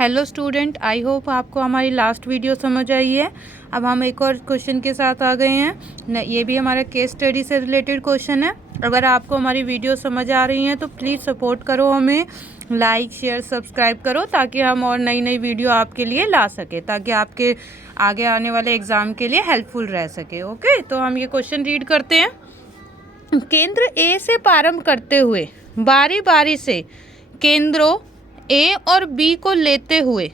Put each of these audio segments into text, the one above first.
Hello student, I hope आपको हमारी last video समझ आई है। अब हम एक और क्वेश्चन के साथ आ गए हैं ये भी हमारा केस स्टडी से रिलेटेड क्वेश्चन है। अगर आपको हमारी वीडियो समझ आ रही हैं तो प्लीज़ सपोर्ट करो, हमें लाइक शेयर सब्सक्राइब करो ताकि हम और नई नई वीडियो आपके लिए ला सके, ताकि आपके आगे आने वाले एग्ज़ाम के लिए हेल्पफुल रह सके। ओके, तो हम ये क्वेश्चन रीड करते हैं। केंद्र ए से प्रारंभ करते हुए बारी बारी से केंद्रों ए और बी को लेते हुए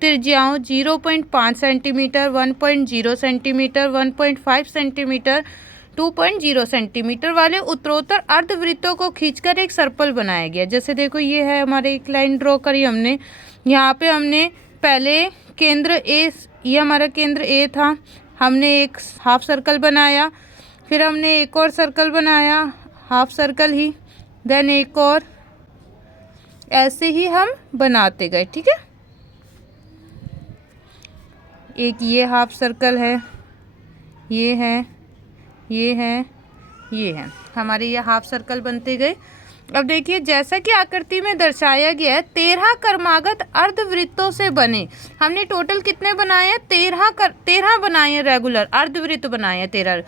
त्रिज्याओं 0.5 सेंटीमीटर, 1.0 सेंटीमीटर, 1.5 सेंटीमीटर, 2.0 सेंटीमीटर वाले उत्तरोत्तर अर्धवृत्तों को खींचकर एक सर्कल बनाया गया। जैसे देखो, ये है हमारे एक लाइन ड्रॉ करी हमने। यहाँ पे हमने पहले केंद्र ए, ये हमारा केंद्र ए था, हमने एक हाफ सर्कल बनाया, फिर हमने एक और सर्कल बनाया, हाफ सर्कल ही, देन एक और, ऐसे ही हम बनाते गए। ठीक है, एक ये हाफ सर्कल है, ये है, ये है, ये है, हमारे ये हाफ सर्कल बनते गए। अब देखिए, जैसा कि आकृति में दर्शाया गया है, 13 क्रमागत अर्धवृत्तों से बने। हमने टोटल कितने बनाए हैं? 13 बनाए हैं, रेगुलर अर्धवृत्त बनाए हैं 13।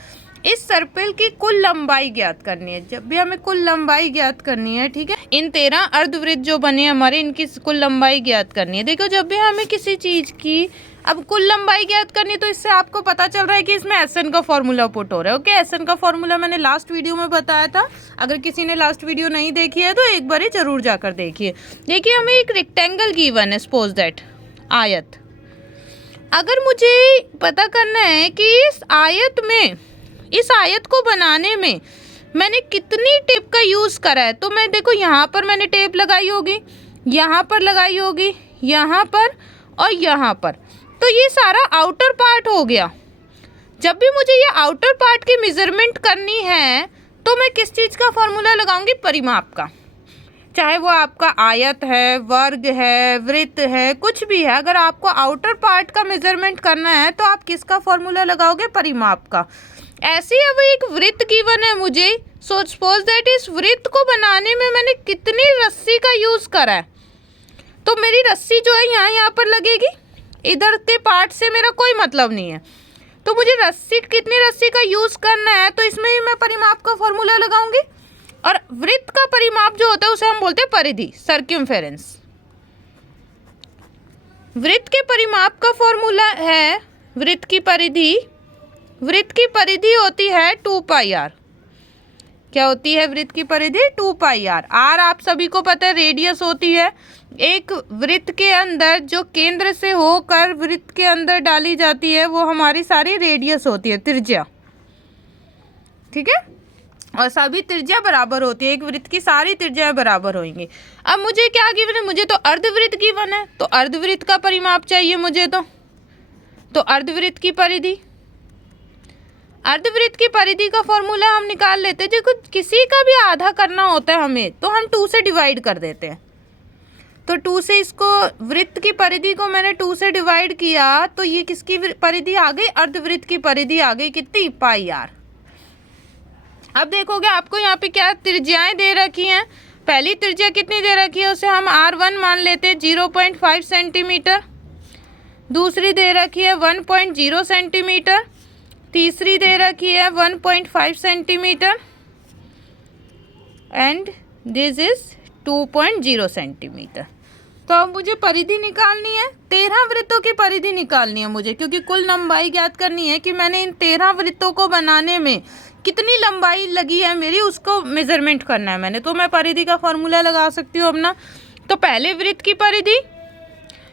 इस सर्कल की कुल लंबाई ज्ञात करनी है। जब भी हमें कुल लंबाई ज्ञात करनी है, ठीक है, इन 13 अर्धवृत्त जो बने हमारे, इनकी कुल लंबाई ज्ञात करनी है। देखो, जब भी हमें किसी चीज़ की अब कुल लंबाई ज्ञात करनी है तो इससे आपको पता चल रहा है कि इसमें एसएन का फॉर्मूला पुट हो रहा है। ओके, एसएन का फॉर्मूला मैंने लास्ट वीडियो में बताया था। अगर किसी ने लास्ट वीडियो नहीं देखी है तो एक बार जरूर जाकर देखिए। देखिए, हमें एक रेक्टेंगल गिवन है, सपोज दैट आयत। अगर मुझे पता करना है कि इस आयत को बनाने में मैंने कितनी टेप का यूज़ करा है, तो मैं देखो, यहाँ पर मैंने टेप लगाई होगी, यहाँ पर लगाई होगी, यहाँ पर और यहाँ पर, तो ये सारा आउटर पार्ट हो गया। जब भी मुझे ये आउटर पार्ट की मेजरमेंट करनी है तो मैं किस चीज़ का फॉर्मूला लगाऊंगी? परिमाप का। चाहे वो आपका आयत है, वर्ग है, वृत्त है, कुछ भी है, अगर आपको आउटर पार्ट का मेजरमेंट करना है तो आप किसका फॉर्मूला लगाओगे? परिमाप का। ऐसे ही अब एक वृत्त गिवन है मुझे, सो सपोज दैट इस वृत्त को बनाने में मैंने कितनी रस्सी का यूज़ करा है, तो मेरी रस्सी जो है यहाँ पर लगेगी, इधर के पार्ट से मेरा कोई मतलब नहीं है। तो मुझे कितनी रस्सी का यूज़ करना है, तो इसमें ही मैं परिमाप का फॉर्मूला लगाऊंगी। और वृत्त का परिमाप जो होता है उसे हम बोलते हैं परिधि, सर्क्यूम्फेरेंस। वृत्त के परिमाप का फॉर्मूला है, वृत्त की परिधि होती है 2 पाई आर। क्या होती है वृत्त की परिधि? 2 पाई आर। आर आप सभी को पता है रेडियस होती है। एक वृत्त के अंदर जो केंद्र से होकर वृत्त के अंदर डाली जाती है वो हमारी सारी रेडियस होती है, त्रिज्या। ठीक है, और सभी त्रिज्या बराबर होती है, एक वृत्त की सारी त्रिज्या बराबर होंगी। अब मुझे क्या गिवन है? मुझे तो अर्धवृत्त गिवन है, तो अर्धवृत्त का परिमाप चाहिए मुझे, तो अर्धवृत्त की परिधि का फॉर्मूला हम निकाल लेते हैं। देखो, किसी का भी आधा करना होता है हमें तो हम 2 से डिवाइड कर देते हैं। तो 2 से इसको, वृत्त की परिधि को मैंने 2 से डिवाइड किया तो ये किसकी परिधि आ गई? अर्धवृत्त की परिधि आ गई। कितनी? पाई आर। अब देखोगे आपको यहाँ पे क्या त्रिज्याएं दे रखी हैं। पहली त्रिज्या कितनी दे रखी है, उसे हम R1 मान लेते हैं, 0.5 सेंटीमीटर। दूसरी दे रखी है 1.0 सेंटीमीटर। तीसरी दे रखी है 1.5 centimetre and this is 2.0 centimetre. तो अब मुझे परिधि निकालनी है, 13 वृत्तों की परिधि निकालनी है मुझे, क्योंकि कुल लंबाई ज्ञात करनी है कि मैंने इन 13 वृत्तों को बनाने में कितनी लंबाई लगी है मेरी, उसको मेजरमेंट करना है मैंने। तो मैं परिधि का फॉर्मूला लगा सकती हूँ अपना। तो पहले वृत्त की परिधि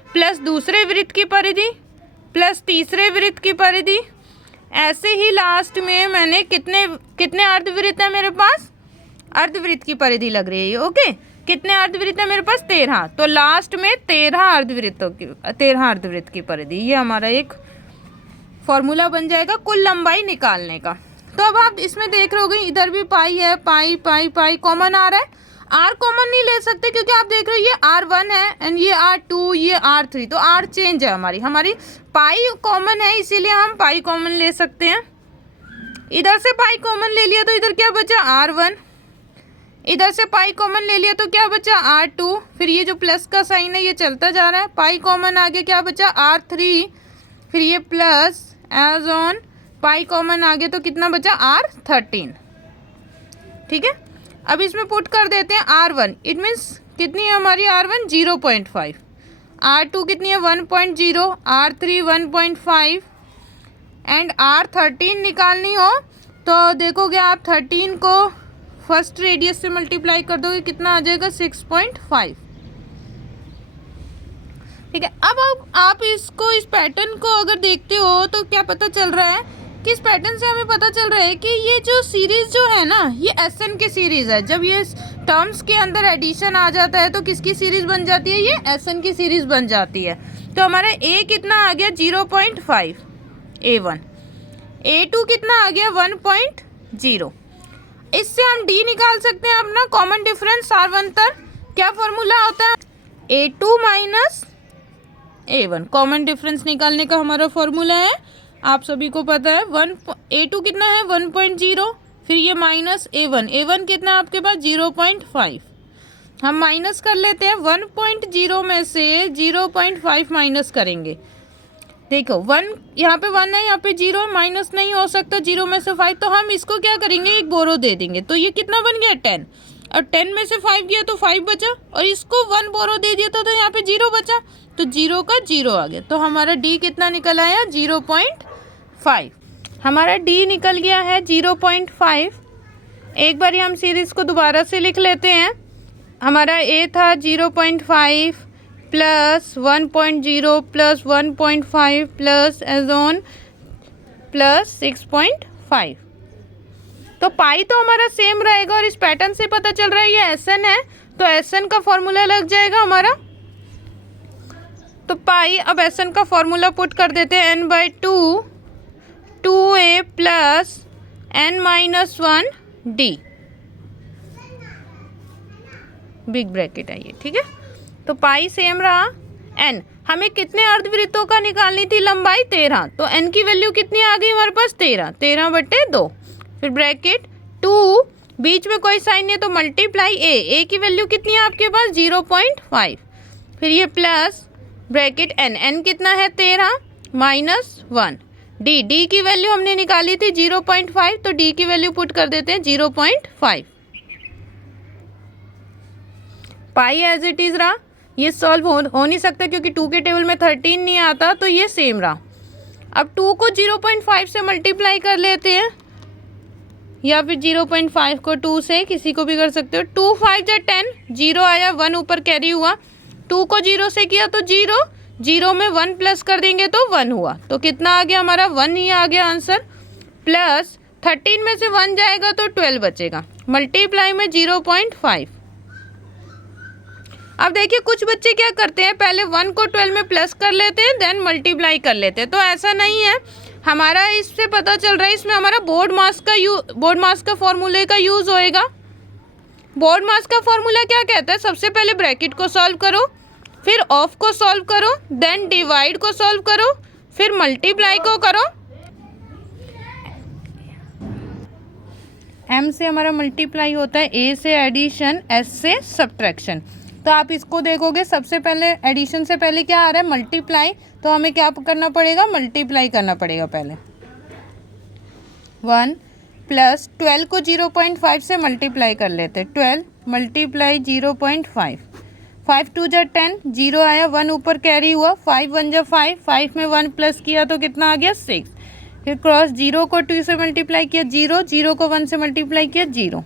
प्लस दूसरे वृत्त की परिधि प्लस तीसरे वृत्त की परिधि, ऐसे ही लास्ट में मैंने कितने अर्धवृत्त है मेरे पास? अर्धवृत्त की परिधि लग रही है। ओके, कितने अर्धवृत्त है मेरे पास? 13। तो लास्ट में 13 अर्धवृत्त की परिधि, ये हमारा एक फॉर्मूला बन जाएगा कुल लंबाई निकालने का। तो अब आप इसमें देख रहे होगे, इधर भी पाई है, पाई पाई पाई कॉमन आ रहा है। आर कॉमन नहीं ले सकते क्योंकि आप देख रहे हो ये R1 है एंड ये R2, ये R3, तो आर चेंज है हमारी पाई कॉमन है, इसीलिए हम पाई कॉमन ले सकते हैं। इधर से पाई कॉमन ले लिया तो इधर क्या बचा? R1, इधर से पाई कॉमन ले लिया तो क्या बचा R2, फिर ये जो प्लस का साइन है ये चलता जा रहा है, पाई कॉमन आगे क्या बचा R3, फिर ये प्लस एज ऑन पाई कॉमन आगे तो कितना बचा R13। ठीक है, अब इसमें पुट कर देते हैं R1, इट मीन्स कितनी है हमारी R1 0.5, R2 कितनी है 1.0, R3 1.5 एंड R13 निकालनी हो तो देखोगे आप 13 को फर्स्ट रेडियस से मल्टीप्लाई कर दोगे कितना आ जाएगा 6.5। ठीक है, अब आप इसको इस पैटर्न को अगर देखते हो तो क्या पता चल रहा है कि इस पैटर्न से हमें पता चल रहा है कि ये जो सीरीज जो है ना ये SN की सीरीज है। जब ये टर्म्स के अंदर एडिशन आ जाता है तो किसकी सीरीज बन जाती है, ये SN की सीरीज बन जाती है। तो हमारा A कितना आ गया 0.5 A1, A2 कितना आ गया 1.0। इससे हम D निकाल सकते हैं अपना कॉमन डिफरेंस R1 तक। क्या फॉर्मूला होता है, A2 minus A1 common difference निकालने का हमारा फॉर्मूला है, आप सभी को पता है। A2 कितना है 1.0, फिर ये माइनस A1 कितना है आपके पास 0.5। हम माइनस कर लेते हैं 1.0 में से 0.5 माइनस करेंगे। देखो 1 यहाँ पे 1 है, यहाँ पे 0 है, माइनस नहीं हो सकता 0 में से 5, तो हम इसको क्या करेंगे एक बोरो दे देंगे। तो ये कितना बन गया 10, और 10 में से 5 गया तो 5 बचा, और इसको 1 बोरो दे दिया तो यहाँ पे 0 बचा, तो 0 का 0 आ गया। तो हमारा D कितना निकल आया 0.5। हमारा D निकल गया है 0.5। एक बार हम सीरीज को दोबारा से लिख लेते हैं। हमारा A था 0.5 प्लस 1.0 प्लस 1.5 प्लस एज ऑन प्लस 6.5। तो पाई तो हमारा सेम रहेगा, और इस पैटर्न से पता चल रहा है ये SN है, तो SN का फॉर्मूला लग जाएगा हमारा। तो पाई, अब SN का फॉर्मूला पुट कर देते हैं n/2 2a plus n-1 D, big bracket है ये। ठीक है, तो पाई सेम रहा। n हमें कितने अर्धवृत्तों का निकालनी थी लंबाई 13, तो n की वैल्यू कितनी आ गई हमारे पास 13/2, फिर ब्रैकेट 2 बीच में कोई साइन नहीं है तो मल्टीप्लाई a की वैल्यू कितनी है आपके पास 0.5, फिर ये प्लस ब्रैकेट n कितना है 13 -1 D की वैल्यू हमने निकाली थी 0.5, तो D की वैल्यू पुट कर देते हैं 0.5। पाई एज इट इज रहा, ये सॉल्व हो नहीं सकता क्योंकि 2 के टेबल में 13 नहीं आता, तो ये सेम रहा। अब 2 को 0.5 से मल्टीप्लाई कर लेते हैं, या फिर 0.5 को 2 से, किसी को भी कर सकते हो। 2 5 या 10, 0 आया, 1 ऊपर कैरी हुआ। 2 को 0 से किया तो 0, 0 में 1 प्लस कर देंगे तो 1 हुआ, तो कितना आ गया हमारा 1 ही आ गया आंसर। प्लस 13 में से 1 जाएगा तो 12 बचेगा, मल्टीप्लाई में 0.5। अब देखिए कुछ बच्चे क्या करते हैं, पहले 1 को 12 में प्लस कर लेते हैं देन मल्टीप्लाई कर लेते हैं, तो ऐसा नहीं है। हमारा इससे पता चल रहा है इसमें हमारा बोर्ड मास का फॉर्मूले का यूज़ होएगा। बोर्ड मास का फॉर्मूला क्या कहता है, सबसे पहले ब्रैकेट को सॉल्व करो, फिर ऑफ को सॉल्व करो, देन डिवाइड को सॉल्व करो, फिर मल्टीप्लाई को करो। M से हमारा मल्टीप्लाई होता है, A से एडिशन, S से सब्ट्रैक्शन। तो आप इसको देखोगे, सबसे पहले एडिशन से पहले क्या आ रहा है मल्टीप्लाई, तो हमें क्या करना पड़ेगा मल्टीप्लाई करना पड़ेगा पहले। 1 प्लस 12 को 0.5 से मल्टीप्लाई कर लेते हैं, 12 मल्टीप्लाई 0.5, 5 2 जा 10, 0 आया, 1 ऊपर कैरी हुआ, 5 1 जा 5, 5 में 1 प्लस किया तो कितना आ गया 6, फिर क्रॉस 0 को 2 से मल्टीप्लाई किया 0, 0 को 1 से मल्टीप्लाई किया 0,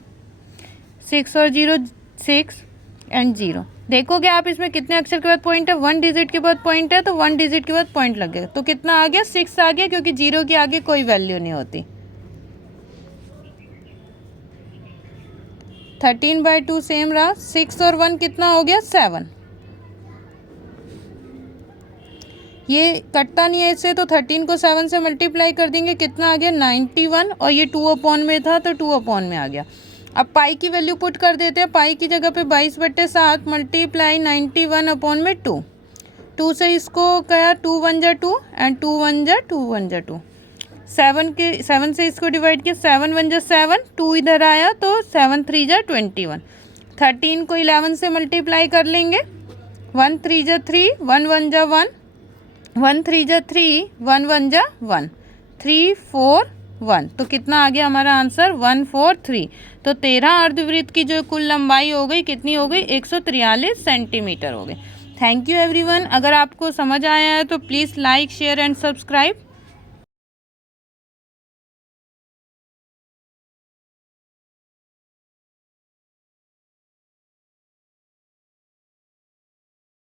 6 और 0 6 एंड 0। देखोगे आप इसमें कितने अक्षर के बाद पॉइंट है, 1 डिजिट के बाद पॉइंट है, तो 1 डिजिट के बाद पॉइंट लगेगा, तो कितना आ गया 6 आ गया, क्योंकि 0 के आगे कोई वैल्यू नहीं होती। 13/2 सेम रहा, 6 और 1 कितना हो गया 7। ये कटता नहीं है इससे, तो 13 को 7 से मल्टीप्लाई कर देंगे, कितना आ गया 91, और ये 2 में था तो 2 में आ गया। अब पाई की वैल्यू पुट कर देते हैं, पाई की जगह पे 22/7 मल्टीप्लाई 91/2, 2 से इसको क्या 2 1 जा 2 एंड 2 1 जा 2 1 जा 2, 7 से इसको डिवाइड किया, 7 1 जा 7, 2 इधर आया तो 7 3 जा 21। 13 को 11 से मल्टीप्लाई कर लेंगे, 1 3 जा 3, 1 1 जा 1, 1 3 जा 3, 1 1 जा 1, 3 4 1, तो कितना आ गया हमारा आंसर 1 4 3। तो 13 अर्धवृत्त की जो कुल लंबाई हो गई कितनी हो गई 143 सेंटीमीटर हो गई। Thank you everyone. अगर आपको समझ आया है तो please like share and subscribe.